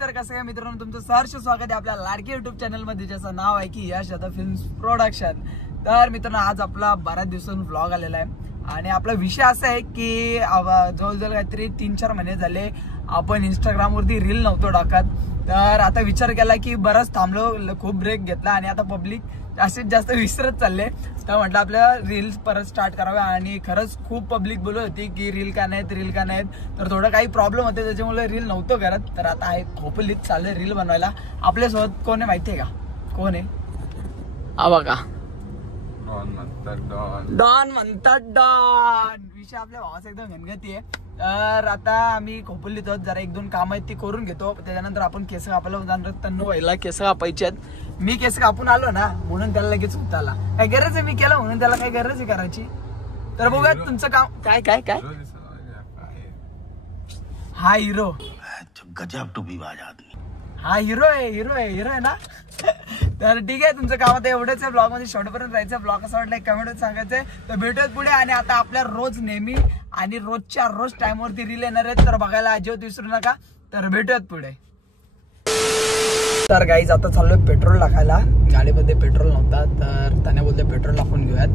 तर कसं काय मित्रांनो, तुमचं सहर्ष स्वागत आहे आपल्या लाडकी युट्यूब चॅनल मध्ये, ज्याचं नाव आहे की यश यादव फिल्म्स प्रोडक्शन. तर मित्रांनो, आज आपला बऱ्याच दिवसांनी व्लॉग आलेला आहे आणि आपला विषय असा आहे की जवळजवळ काहीतरी 3-4 महिने झाले आपण इंस्टाग्रामवरती रील नव्हतो टाकत. तर आता विचार केला की बराच थांबलो, खूप ब्रेक घेतला आणि आता पब्लिक जास्तीत जास्त विसरत चालले. तर म्हटलं आपल्याला रील्स परत स्टार्ट कराव्या आणि खरंच खूप पब्लिक बोलत होती की रील का नाहीत रील का नाहीत. तर थोडं काही प्रॉब्लेम होते त्याच्यामुळे रील नव्हतं करत. तर आता आहे खोपलीत चाललंय रील बनवायला. आपल्यासोबत कोण आहे माहितीये का? कोण आहे? हा बघा, डॉन म्हणतात डॉन. विषय आपल्या भावाचा एकदम घनगती आहे. तर आता आम्ही खोपलीत आहोत, जरा 1-2 काम आहेत ती करून घेतो. त्याच्यानंतर आपण केस कापायला जाणार. तन्नू व्हायला केस कापायचे आहेत. मी केस कापून आलो ना म्हणून त्याला लगेच उतारला. काय गरज आहे मी केलं म्हणून त्याला काय गरज आहे करायची? तर बघूया तुमचं काम काय काय काय. हा हिरो, गजब टुपी बाज आदमी. हा हिरो आहे ना. तर ठीक आहे, तुमचं काम आता एवढंच आहे. ब्लॉग मध्ये शेवटपर्यंत राहायचं. ब्लॉग कसा वाटला कमेंट मध्ये सांगायचंय. तर भेटूयात पुढे. आणि आता आपल्या रोज नेहमी आणि रोजच्या रोज टाइम वरती रील येणार आहेत, तर बघायला अजिबात विसरू नका. तर भेटूयात पुढे. तर गाईज आता चाललोय पेट्रोल टाकायला. गाडीमध्ये पेट्रोल नव्हता तर त्याने बोलले पेट्रोल टाकून घेऊयात.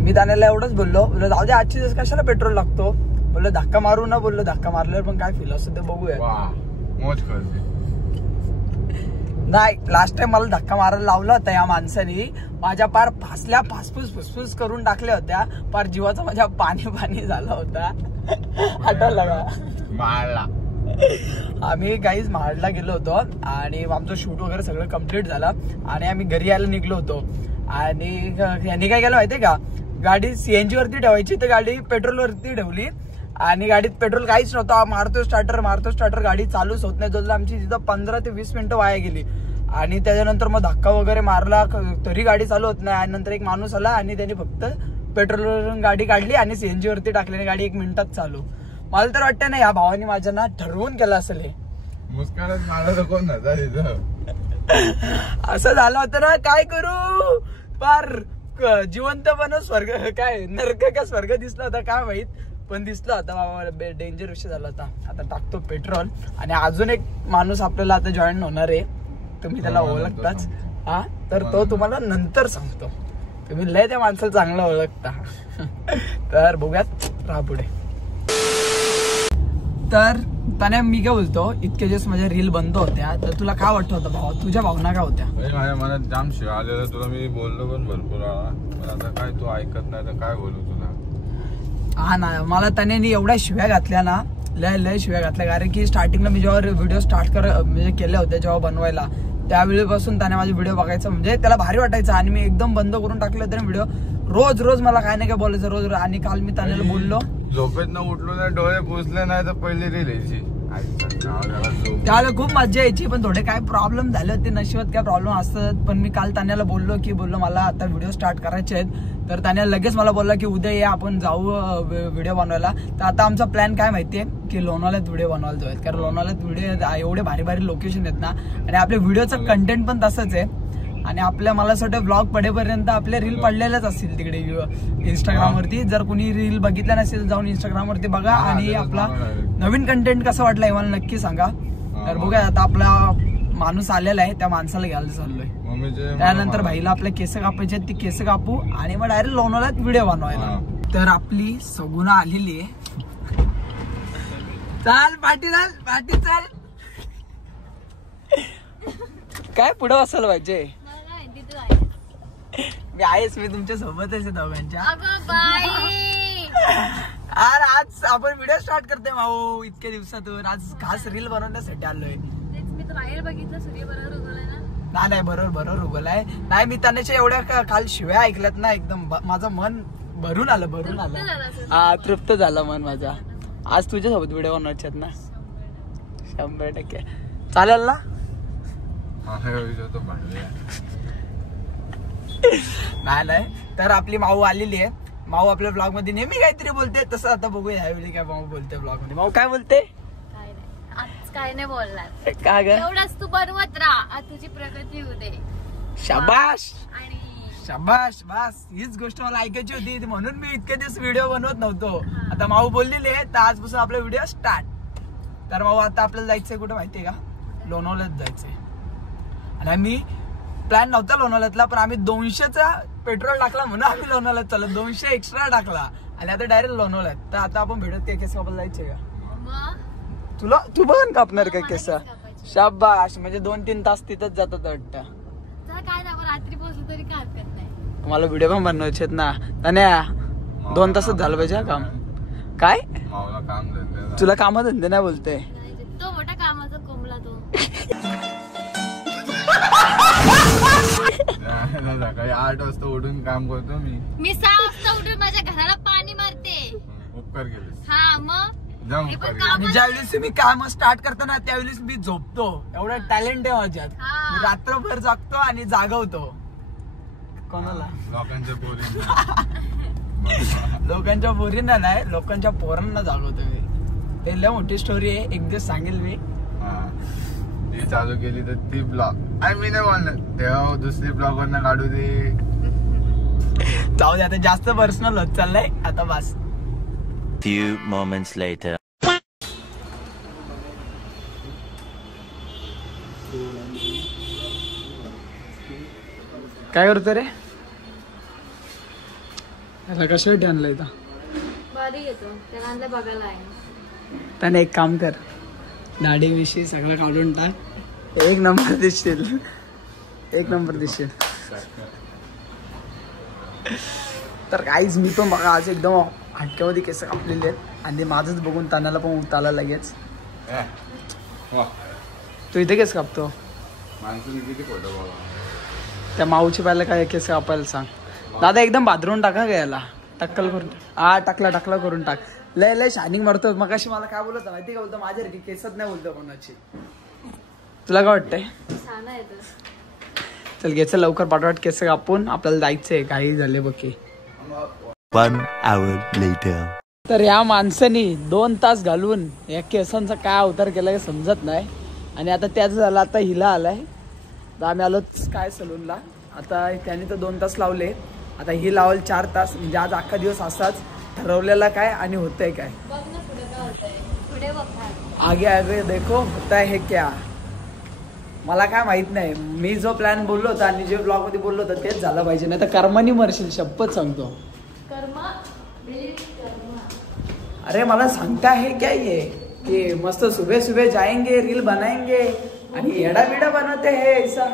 मी त्याला एवढंच बोललो जाऊ दे आजची दिवस कशाला पेट्रोल लागतो. बोललो धक्का मारू ना. बोललो धक्का मारल्यावर पण काय फील असतं ते बघूया. नाही, लास्ट टाइम मला धक्का मारायला लावला होता या माणसाने. माझ्या पार फासल्या फुसफुस करून टाकल्या होत्या. पार जीवाचा माझ्या पाणी झाला होता. आठवलं का? माळला आम्ही गाईज माळला गेलो होतो आणि आमचं शूट वगैरे सगळं कम्प्लीट झालं आणि आम्ही घरी यायला निघलो होतो. आणि यांनी काय केलं माहितीये का, गाडी सीएनजी वरती ठेवायची तर गाडी पेट्रोल वरती ठेवली आणि गाडीत पेट्रोल काहीच नव्हतं. मारतो स्टार्टर गाडी चालूच होत नाही. जवळ आमची तिथं 15 ते 20 मिनिटं वाया गेली. आणि त्याच्यानंतर मग धक्का वगैरे मारला तरी गाडी चालू होत नाही. आणि नंतर एक माणूस आला आणि त्याने फक्त पेट्रोलवरून गाडी काढली आणि सीएनजी वरती टाकली. गाडी 1 मिनिटात चालू. मला तर वाटतं ना या भावाने माझ्या ना ठरवून केलं असेल हे. असं झालं होतं ना, काय करू. पार जिवंतपणे स्वर्ग काय नरक का स्वर्ग दिसला होता काय माहित, पण दिसला होता बाबा. डेंजर विषय झाला होता. आता टाकतो पेट्रोल आणि अजून एक माणूस आपल्याला आता जॉईन होणार आहे. तुम्ही त्याला ओळखताच. हा, तर तो तुम्हाला नंतर सांगतो. तुम्ही लय त्या माणसाला चांगला ओळखता. तर बघूयात, राहा पुढे. तर त्याने मी काय बोलतो, इतके दिवस माझ्या रील बंद होत्या तर तुला काय वाटत होतं भावा? तुझ्या भावना काय होत्या? माझ्या मनात जाम शिव आलेलं. तुला मी बोललो पण भरपूर वेळा. आता काय तू ऐकत नाही तर काय बोलू तुला. हा ना, मला त्याने एवढ्या शिव्या घातल्या ना, लय शिव्या घातल्या. कारण की स्टार्टिंगला मी जेव्हा व्हिडिओ स्टार्ट म्हणजे केले होते जेव्हा बनवायला, त्यावेळेपासून त्याने माझे व्हिडिओ बघायचं म्हणजे त्याला भारी वाटायचं. आणि मी एकदम बंद करून टाकले होते व्हिडिओ. रोज मला काय नाही काय बोलायचं रोज. आणि काल मी त्याला बोललो, झोपेत न उठलो नाही, डोळे पुसले नाही तर पहिली रील यायची. त्यावेळेला खूप मजा यायची. पण थोडे काय प्रॉब्लेम झाले होते, नशिबात काय प्रॉब्लेम असतात. पण मी काल त्याला बोललो मला आता व्हिडिओ स्टार्ट करायचे आहेत. तर त्याने लगेच मला बोलला की उद्या ये आपण जाऊ व्हिडिओ बनवायला. तर आता आमचा प्लॅन काय माहितीये की लोणावळ्यात व्हिडिओ बनवायला जाऊयात. कारण लोणावळ्यात व्हिडिओ एवढे भारी लोकेशन आहेत ना, आणि आपल्या व्हिडिओचं कंटेंट पण तसंच आहे. आणि आपल्या मला असं वाटतं ब्लॉग पडेपर्यंत आपल्या रील पडलेल्याच असतील तिकडे इंस्टाग्राम वरती. जर कोणी रील बघितला नसेल जाऊन इंस्टाग्राम वरती बघा. आणि आपला नवीन कंटेंट कसा वाटला हे मला नक्की सांगा. तर बघा, आता आपला माणूस आलेला आहे, त्या माणसाला घ्यायला चाललोय. त्यानंतर भाईला आपल्या केस कापायचे आहेत, ती केस कापू आणि मग डायरेक्ट लोणावळ्यात व्हिडिओ बनवायला. तर आपली सगुना आलेली आहे. चाल पाटी चाल. काय पुढं असायला पाहिजे. मी आहेच, मी तुमच्या सोबतच आहे दोघांच्या. आज आपण व्हिडिओ स्टार्ट करतोय भाऊ इतक्या दिवसातून. आज खास रील बनवण्यासाठी आलोय. नाही बरोबर उगवलाय. नाही, मी त्याच्या एवढ्या काल शिव्या ऐकल्यात ना, एकदम माझं मन भरून आलं. हा, तृप्त झालं मन माझा. आज तुझ्या सोबत व्हिडिओ बनवायचे ना, 100% चालेल ना. नाही, तर आपली माऊ आलेली आहे. माऊ आपल्या ब्लॉग मध्ये नेहमी काहीतरी बोलते, तसं आता बघूया ह्यावेळी काय माऊ बोलते ब्लॉग मध्ये. माऊ काय बोलते? काय नाही बोलणार. का ग? एवढंच तू बनवत राहा, तुझी प्रगती होऊ दे. शाबाश. बस हीच गोष्ट मला ऐकायची होती, म्हणून मी इतके दिवस व्हिडिओ बनवत नव्हतो. आता माऊ बोललेली आहे तर आजपासून आपला व्हिडिओ स्टार्ट. तर माऊ आता आपल्याला जायचंय कुठं माहितीये का? लोणावळ्यात जायचंय. आणि आम्ही प्लॅन नव्हता लोणावळ्यातला, पण आम्ही 200चा पेट्रोल टाकला म्हणून आम्ही लोणावळ्यात चाललो. 200 एक्स्ट्रा टाकला आणि आता डायरेक्ट लोणावळ्यात. तर आता आपण भेटत काय केस कापायला जायचंय का? मग तू बघ कापणार काय मला केस? केस कापायचे. शाबाश. म्हणजे 2-3 तास तिथंच जातात वाटतं. तर काय आपण रात्री पोहोचलो तरी काय हरकत नाही. तुम्हाला व्हिडिओ पण बनवायचे आहेत ना तन्या. 2 तासच झालं पाहिजे हा काम. काय मावला काम धंदे तुला काम धंदे नाही बोलते? तो मोठा कामाचा कोंबला तो. सकाळी 8 वाजता उठून काम करतो मी 6 वाजता उठून माझ्या घराला पाणी मारते. उपकार केले हा मग जाऊन हे उपकार पण केले. आणि ज्यावेळेस मी काम स्टार्ट करतो ना त्यावेळेस मी झोपतो. एवढा टॅलेंट आहे माझ्यात. हा. मी रात्रभर जागतो आणि जागवतो. कोणाला? लोकांच्या पोरी लोकांच्या पोरींना नाही, लोकांच्या पोरांना जागवतो मी. ते लय मोठी स्टोरी आहे, एक दिवस सांगेल मी. ती चालू केली तर ती ब्लॉग मी नाही बोलणार तेव्हा दुसरी ब्लॉग वरनं काढू दे. जाऊ दे आता, जास्त पर्सनल होत चाललंय आता बस. Few moments later. काय करतो रे? याला कशासाठी आणलंय इथं? भारी येतो त्याला आणलं बघायला आहे. त्याने एक काम कर, दाढी विषयी सगळं काढून टाक. 1 नंबर दिसशील, 1 नंबर दिसशील. तर काहीच मी पण बघा आज एकदम हटक्यामध्ये केस कापलेले आहेत आणि माझंच बघून तानाला पण उताला लगेच. तू इथे केस कापतो? माणसाने किती फोटो बघा. त्या माऊची पाहिलं काय केस कापायला सांग. दादा एकदम बाथरूम टाका का याला, टक्कल करून. हा टाकला करून टाक. लय शायनिंग मारतो. मग अशी मला काय बोलत माहिती का, बोलतो माझ्या रे केसच नाही बोलतो कोणाची. तुला काय वाटतंय? छान आहे तो. चल घ्यायचं लवकर पाठवाट केस कापून आपल्याला जायचंय. काही झाले बघ की. 1 hour later. तर या माणसाने 2 तास घालून या केसांचा काय अवतार केला हे समजत नाही. आणि आता त्याच झालं, आता हिला आलाय. तर आम्ही आलो काय सलूनला. आता त्याने तर 2 तास लावले, आता ही लावल 4 तास. म्हणजे आज अख्खा दिवस असाच ठरवलेला काय आणि होतंय काय. बघ ना पुढे काय होतंय. पुढे बघ आगे आगे देखो होता है क्या. मला काय माहित नाही. मी जो प्लॅन बोललो होता आणि जे ब्लॉग मध्ये बोललो होतं तेच झालं पाहिजे, नाही तर कर्मानी मरशील. शपथ सांगतो. कर्मा. अरे मला सांगता है क्या ये कि मस्त सुबह सुबह जाएंगे रील बनाएंगे आणि येडा बिडा बनाते हैं ऐसा.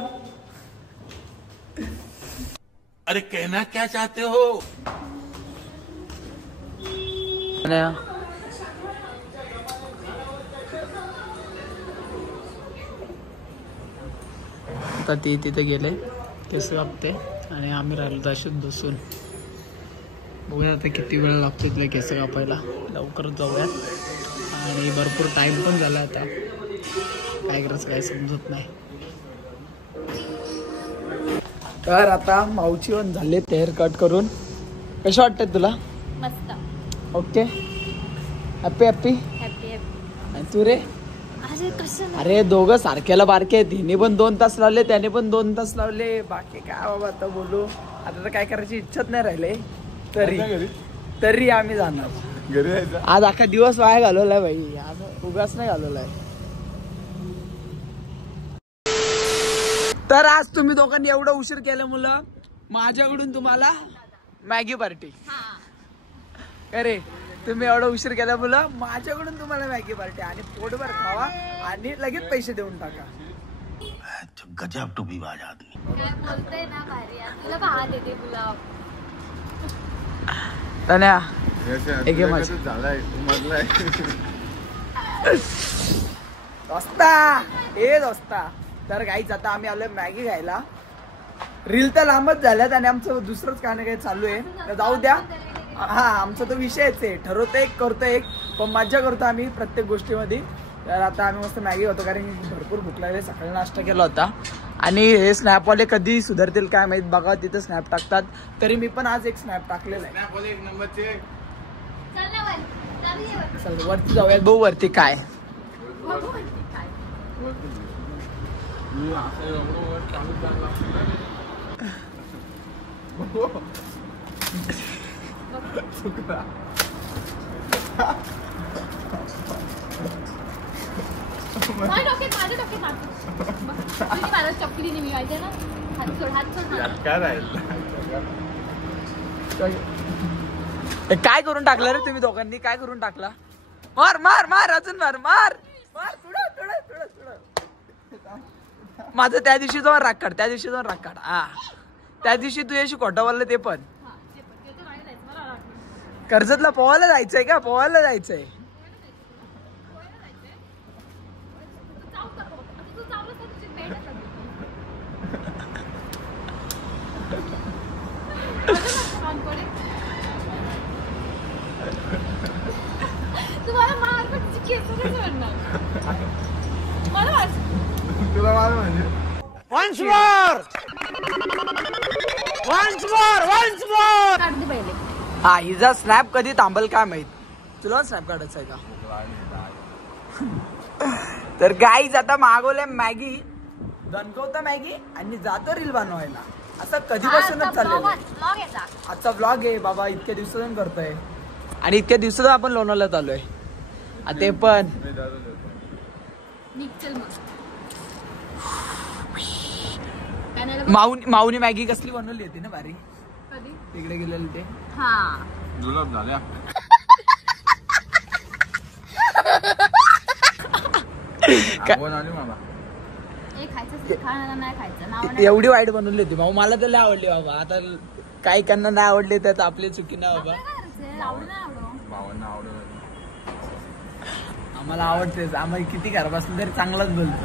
अरे कहना क्या चाहते हो? आता ती तिथे गेले केस कापते आणि आम्ही राहिलो तशीच बसून. बघूया आता किती वेळ लागतो इथले केस कापायला. लवकरच जाऊयात आणि भरपूर टाइम पण झाला. आता काय करायचं काय समजत नाही. तर आता माऊची पण झाले हेअर कट करून. कशा वाटतात तुला? मस्त. Okay happy happy. Happy happy. आणि तू रे? अरे दोघं सारख्याला बारके आहेत. हिने पण 2 तास लावले, त्याने पण 2 तास लावले. बाकी काय बाबा आता बोलू. आता तर काय करायची इच्छाच नाही राहिले. तरी आम्ही जाणार घरी जायचं. आज अख्खा दिवस वाया घालवलाय भाई. आज उगाच नाही घालवलाय. तर आज तुम्ही दोघांनी एवढं उशीर केलं मुलं, माझ्याकडून तुम्हाला मॅगी पार्टी. अरे तुम्ही एवढं उशीर केला मुलं, माझ्याकडून तुम्हाला मॅगी पार्टी. आणि पोटभर खावा आणि लगेच पैसे देऊन टाका. गजब टू बी बाज आदमी. काय बोलतोय ना भारी. तुला भात देते पुलाव. तन्या एक झालाय मधलाय. दोस्ता तर काहीच आता आम्ही आलोय मॅगी खायला. रील तर लांबच झाल्यात आणि आमचं दुसरंच काय ना काही चालू आहे. तर जाऊ द्या. हा आमचा तो विषयच आहे. ठरवतो एक करतो एक, पण मज्जा करतो आम्ही प्रत्येक गोष्टीमध्ये. तर आता आम्ही मस्त मॅगी होतो कारण भरपूर भूक लागली. सकाळी नाश्ता केला होता. आणि हे स्नॅपवाले कधी सुधारतील काय माहित. बघा तिथे स्नॅप टाकतात. तरी मी पण आज एक स्नॅप टाकलेला आहे. 1 नंबरचे. चल वरती जाऊयात. भाऊ वरती काय माझ्या डोक्यात मारतो. तुझी मला चपलीने मी माहिती ना. हात सोड. काय राहील काय करून टाकलं रे तुम्ही दोघांनी? काय करून टाकला? मार मार मार अजून मार मार मार माझं त्या दिवशी जाऊन राग काढ. हा त्या दिवशी तू याशी खोटं बोललं ते पण. कर्जतला पोहायला जायचंय का? पोहायला जायचंय. तुम्हाला मारपटची केस कसं वाटणार? मला तुला मार म्हणजे वन्स मोर काढ दे पहिले. हा हिचा स्नॅप कधी थांबल काय माहित. तुला स्नॅप काढायचा आहे का? तर गाईज आता मागवले मॅगी, दणकवता मॅगी आणि जातो रील बनवायला. असं कधीपासूनच चाललेलं. आजचा व्लॉग आहे बाबा. इतक्या दिवसातून करतोय आणि इतक्या दिवसातून आपण लोणावळ्यात आलोय. ते पण माऊनी मॅगी कसली बनवली होती ना भारी. तिकडे गेलेले ते जुलाब झाल्या. एवढी वाईट बनवली होती भाऊ. मला तर लय आवडली बाबा. आता काही त्यांना नाही आवडली तर आपली चुकी नाही बाबा. आम्हाला आवडतेच. आम्हाला किती खराब असलं तरी चांगलाच बोलतो.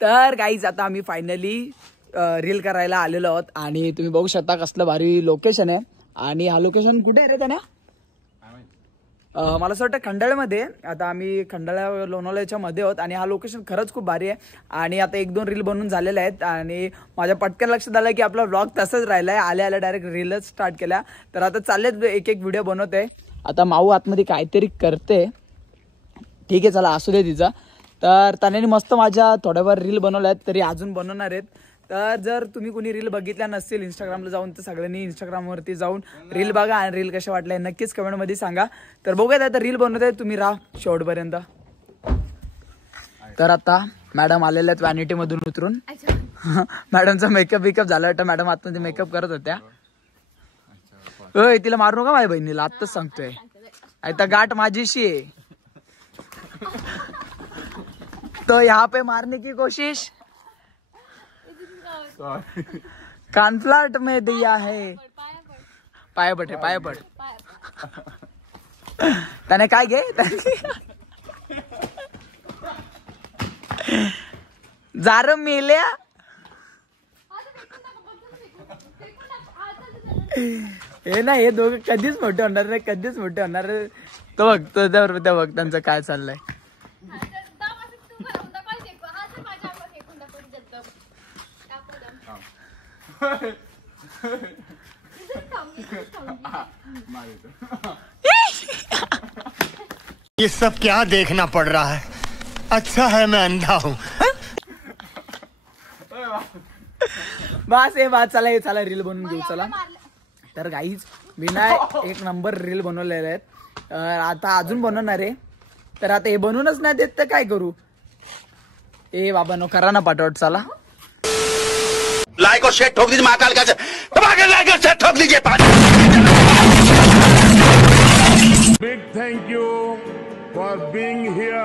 तर गाईज आता आम्ही फायनली रील करायला आलेलो आहोत आणि तुम्ही बघू शकता कसलं भारी लोकेशन आहे. आणि हा लोकेशन कुठे आहे रे त्याने? मला असं वाटतं खंडाळ्यामध्ये. आता आम्ही खंडाळ्या लोणावळ्याच्या मध्ये आहोत आणि हा लोकेशन खरंच खूप भारी आहे. आणि आता 1-2 रील बनवून झालेल्या आहेत आणि माझ्या पटकन लक्षात आलं की आपला व्लॉग तसंच राहिला आहे. आल्या डायरेक्ट रीलच स्टार्ट केल्या. तर आता चाललेच एक व्हिडिओ बनवते. आता माऊ आतमध्ये काहीतरी करते. ठीक आहे चला असू दे तिचा. तर त्याने मस्त माझ्या थोड्याफार रील बनवल्या आहेत, तरी अजून बनवणार आहेत. तर जर तुम्ही कोणी रील बघितल्या नसतील इंस्टाग्रामला जाऊन तर सगळ्यांनी इंस्टाग्रामवरती जाऊन रील बघा आणि रील कशा वाटल्या नक्कीच कमेंटमध्ये सांगा. तर बघूयात आता रील बनवताय. तुम्ही राहा शेवटपर्यंत. तर आता मॅडम आलेल्या आहेत व्हॅनिटी मधून उतरून. मॅडमचा मेकअप झाला वाटतं. मॅडम आतमध्ये मेकअप करत होत्या. तिला मारू नका माझ्या बहिणीला. आत्ताच सांगतोय. आता गाठ माझीशी आहे. तो यहाँ पे मारने की कोशिश कानफ्लाट में दिया है. पाय पट. त्याने काय घे जार मेल्या. हे ना हे दोघं कधीच मोठे होणार नाही. तो बघ त्यांचं काय चाललंय. ये सब क्या देखना पड़ रहा है? अच्छा है मैं अंधा हूँ. बस हे बात. चला रील बनवून घेऊ चला. तर गाईज मी ना 1 नंबर रील बनवलेले आहेत. आता अजून बनवणार आहे. तर आता हे बनवूनच नाही देत तर काय करू. बाबा नो करा ना पाठवट. चला लाइक और शेयर ठोक दीजिए. महाकाल का लाइक और शेयर ठोक दीजिए. Big thank you for being here.